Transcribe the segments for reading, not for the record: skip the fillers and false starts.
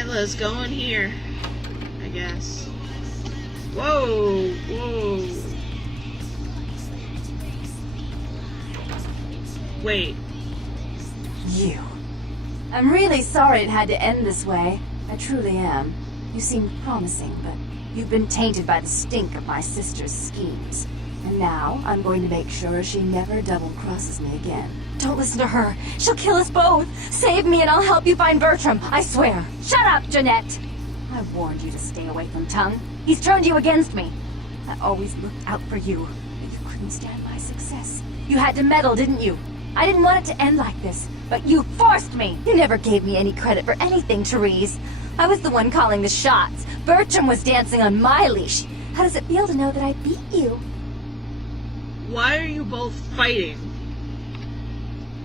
Alright, let's go in here. I guess. Whoa! Whoa! Wait. You. I'm really sorry it had to end this way. I truly am. You seemed promising, but you've been tainted by the stink of my sister's schemes. And now, I'm going to make sure she never double-crosses me again. Don't listen to her. She'll kill us both. Save me and I'll help you find Bertram, I swear. Shut up, Jeanette! I warned you to stay away from Tongue. He's turned you against me. I always looked out for you, but you couldn't stand my success. You had to meddle, didn't you? I didn't want it to end like this, but you forced me! You never gave me any credit for anything, Therese. I was the one calling the shots. Bertram was dancing on my leash. How does it feel to know that I beat you? Why are you both fighting?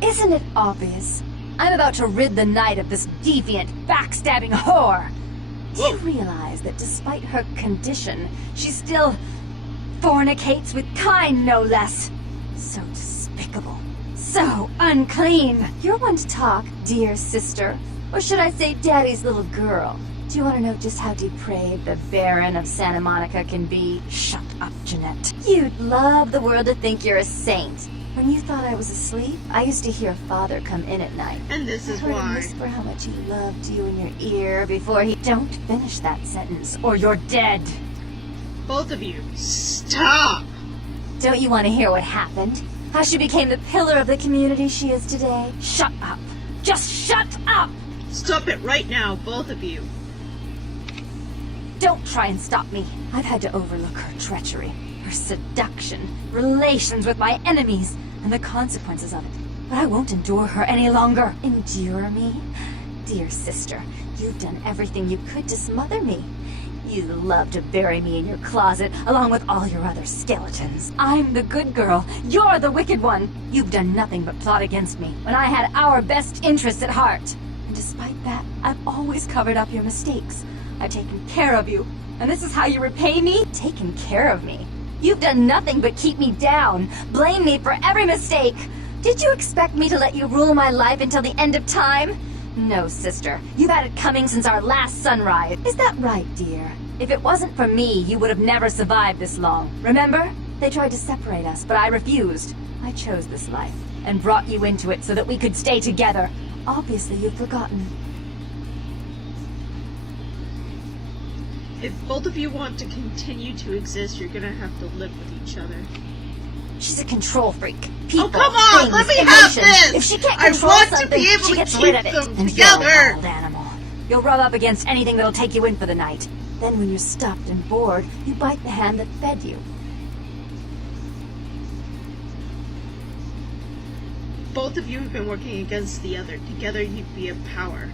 Isn't it obvious? I'm about to rid the night of this deviant, backstabbing whore. Do you realize that despite her condition, she still fornicates with kind, no less? So despicable. So unclean. You're one to talk, dear sister. Or should I say daddy's little girl? Do you want to know just how depraved the Baron of Santa Monica can be? Shut up, Jeanette. You'd love the world to think you're a saint. When you thought I was asleep, I used to hear Father come in at night. And this is I heard him why. whisper how much he loved you in your ear before he... Don't finish that sentence, or you're dead. Both of you, stop! Don't you want to hear what happened? How she became the pillar of the community she is today? Shut up. Just shut up! Stop it right now, both of you. Don't try and stop me. I've had to overlook her treachery, her seduction, relations with my enemies, and the consequences of it. But I won't endure her any longer. Endure me? Dear sister, you've done everything you could to smother me. You love to bury me in your closet, along with all your other skeletons. I'm the good girl. You're the wicked one. You've done nothing but plot against me, when I had our best interests at heart. And despite that, I've always covered up your mistakes. I've taken care of you. And this is how you repay me? Taken care of me. You've done nothing but keep me down, blame me for every mistake. Did you expect me to let you rule my life until the end of time? No, sister. You've had it coming since our last sunrise. Is that right, dear? If it wasn't for me, you would have never survived this long. Remember? They tried to separate us, but I refused. I chose this life, and brought you into it so that we could stay together. Obviously, you've forgotten. If both of you want to continue to exist, you're gonna have to live with each other. She's a control freak. People, Oh, come on! things, Let me emotions. have this! If she can't I control want to something, be able she to gets keep rid of it. them And together! you're a wild animal. You'll rub up against anything that'll take you in for the night. Then when you're stuffed and bored, you bite the hand that fed you. Both of you have been working against the other. Together you'd be a power.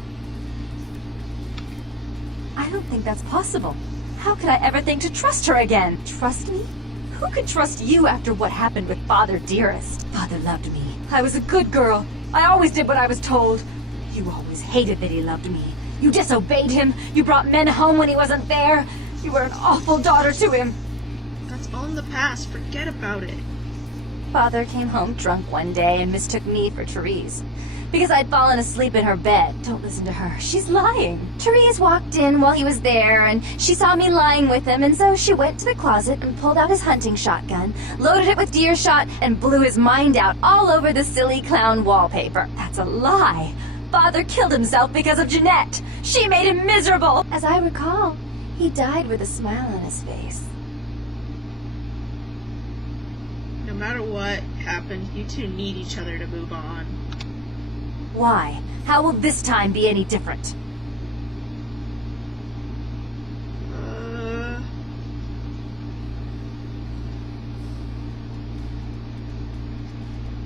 I don't think that's possible. How could I ever think to trust her again? Trust me? Who could trust you after what happened with Father Dearest? Father loved me. I was a good girl. I always did what I was told. You always hated that he loved me. You disobeyed him. You brought men home when he wasn't there. You were an awful daughter to him. That's all in the past. Forget about it. Father came home drunk one day and mistook me for Therese. Because I'd fallen asleep in her bed. Don't listen to her. She's lying. Therese walked in while he was there, and she saw me lying with him, and so she went to the closet and pulled out his hunting shotgun, loaded it with deer shot, and blew his mind out all over the silly clown wallpaper. That's a lie. Father killed himself because of Jeanette. She made him miserable. As I recall, he died with a smile on his face. No matter what happened, you two need each other to move on. Why? How will this time be any different?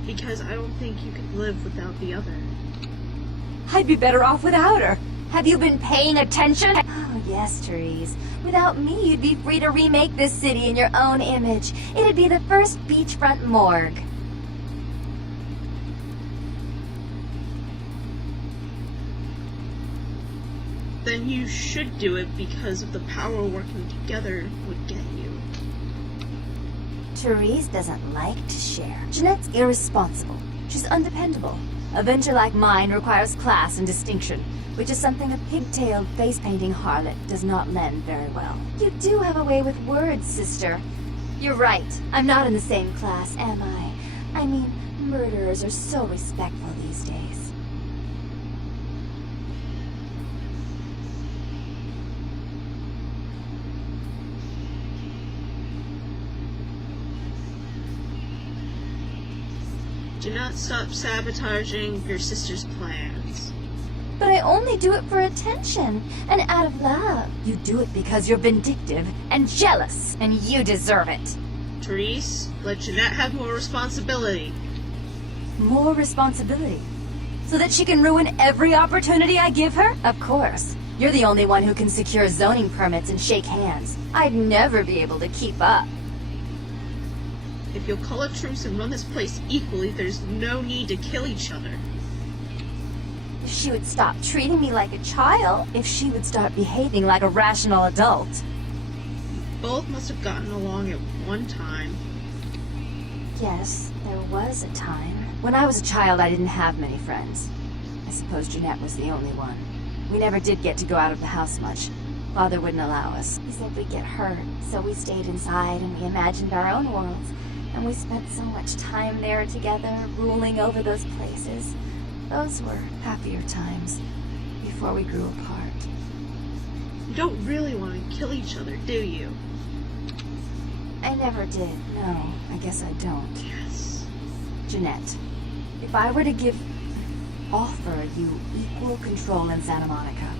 Because I don't think you could live without the other. I'd be better off without her. Have you been paying attention? Oh, yes, Therese. Without me, you'd be free to remake this city in your own image. It'd be the first beachfront morgue. Then you should do it because of the power working together would get you. Therese doesn't like to share. Jeanette's irresponsible. She's undependable. A venture like mine requires class and distinction, which is something a pigtailed, face-painting harlot does not lend very well. You do have a way with words, sister. You're right. I'm not in the same class, am I? I mean, murderers are so respectful these days. Do not stop sabotaging your sister's plans. But I only do it for attention, and out of love. You do it because you're vindictive and jealous, and you deserve it. Therese, let Jeanette have more responsibility. More responsibility? So that she can ruin every opportunity I give her? Of course. You're the only one who can secure zoning permits and shake hands. I'd never be able to keep up. If you'll call a truce and run this place equally, there's no need to kill each other. If she would stop treating me like a child, if she would start behaving like a rational adult. Both must have gotten along at one time. Yes, there was a time. When I was a child, I didn't have many friends. I suppose Jeanette was the only one. We never did get to go out of the house much. Father wouldn't allow us. He said we'd get hurt, so we stayed inside and we imagined our own worlds. And we spent so much time there together, ruling over those places. Those were happier times, before we grew apart. You don't really want to kill each other, do you? I never did, no. I guess I don't. Yes. Jeanette, if I were to offer you equal control in Santa Monica,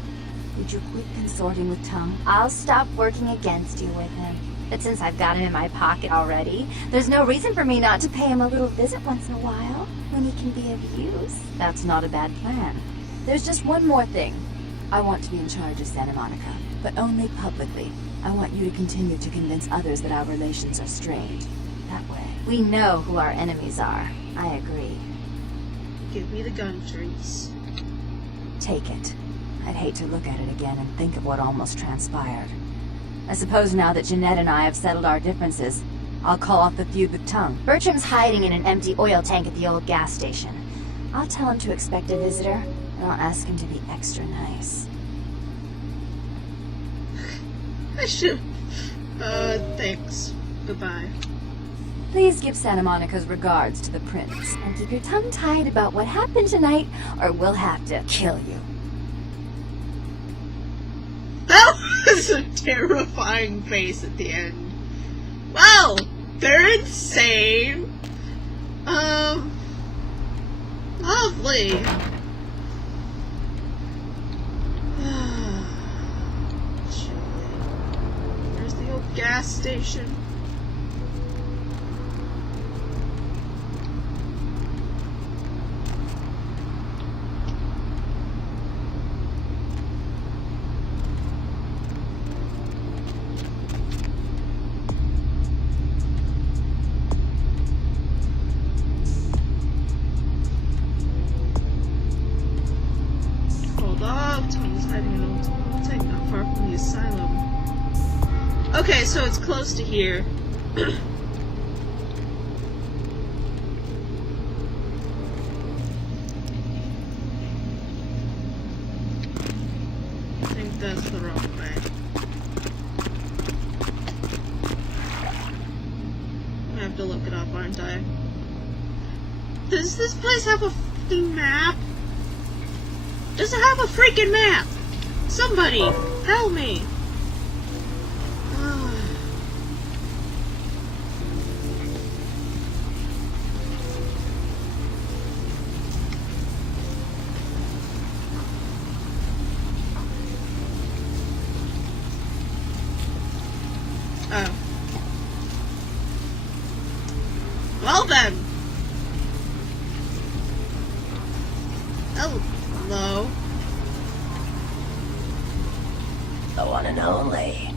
would you quit consorting with Tum? I'll stop working against you with him. But since I've got him in my pocket already, there's no reason for me not to pay him a little visit once in a while, when he can be of use. That's not a bad plan. There's just one more thing. I want to be in charge of Santa Monica, but only publicly. I want you to continue to convince others that our relations are strained. That way, we know who our enemies are. I agree. Give me the gun, Therese. Take it. I'd hate to look at it again and think of what almost transpired. I suppose now that Jeanette and I have settled our differences, I'll call off the feud with Tung. Bertram's hiding in an empty oil tank at the old gas station. I'll tell him to expect a visitor, and I'll ask him to be extra nice. I should. Thanks. Goodbye. Please give Santa Monica's regards to the prince, and keep your tongue tied about what happened tonight, or we'll have to kill you. That was a terrifying face at the end. Wow, they're insane. Lovely. There's the old gas station. Okay, so it's close to here. I think that's the wrong way. I'm gonna have to look it up, aren't I? Does this place have a freaking map? Does it have a freaking map? Somebody, tell me! Oh. Well then. Hello. The one and only.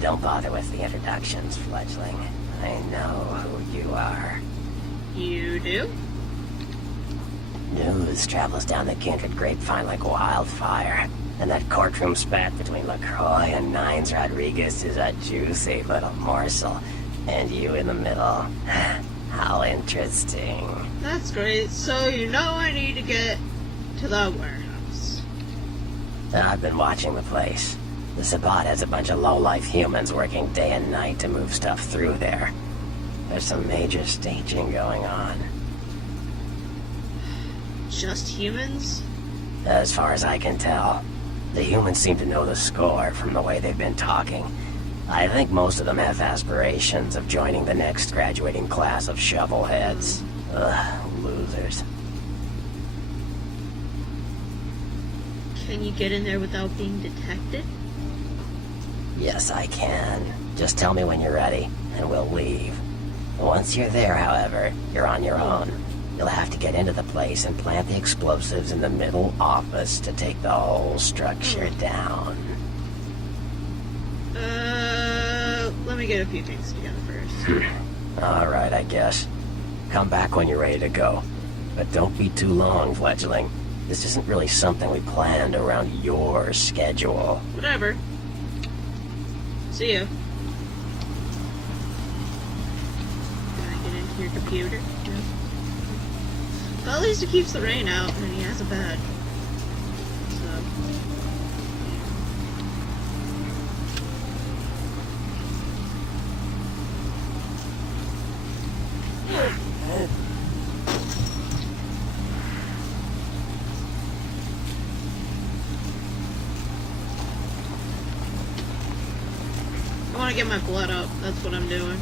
Don't bother with the introductions, fledgling. I know who you are. You do? News travels down the kindred grapevine like wildfire. And that courtroom spat between LaCroix and Nines Rodriguez is a juicy little morsel. And you in the middle. How interesting. That's great. So you know I need to get to the warehouse. I've been watching the place. The Sabbat has a bunch of low-life humans working day and night to move stuff through there. There's some major staging going on. Just humans? As far as I can tell, the humans seem to know the score from the way they've been talking. I think most of them have aspirations of joining the next graduating class of shovelheads. Ugh, losers. Can you get in there without being detected? Yes, I can. Just tell me when you're ready, and we'll leave. Once you're there, however, you're on your own. You'll have to get into the place and plant the explosives in the middle office to take the whole structure down. Let me get a few things together first. Alright, I guess. Come back when you're ready to go. But don't be too long, fledgling. This isn't really something we planned around your schedule. Whatever. See ya. Can I get into your computer? No. Well, at least it keeps the rain out, and he has a bed. So. I want to get my blood up. That's what I'm doing.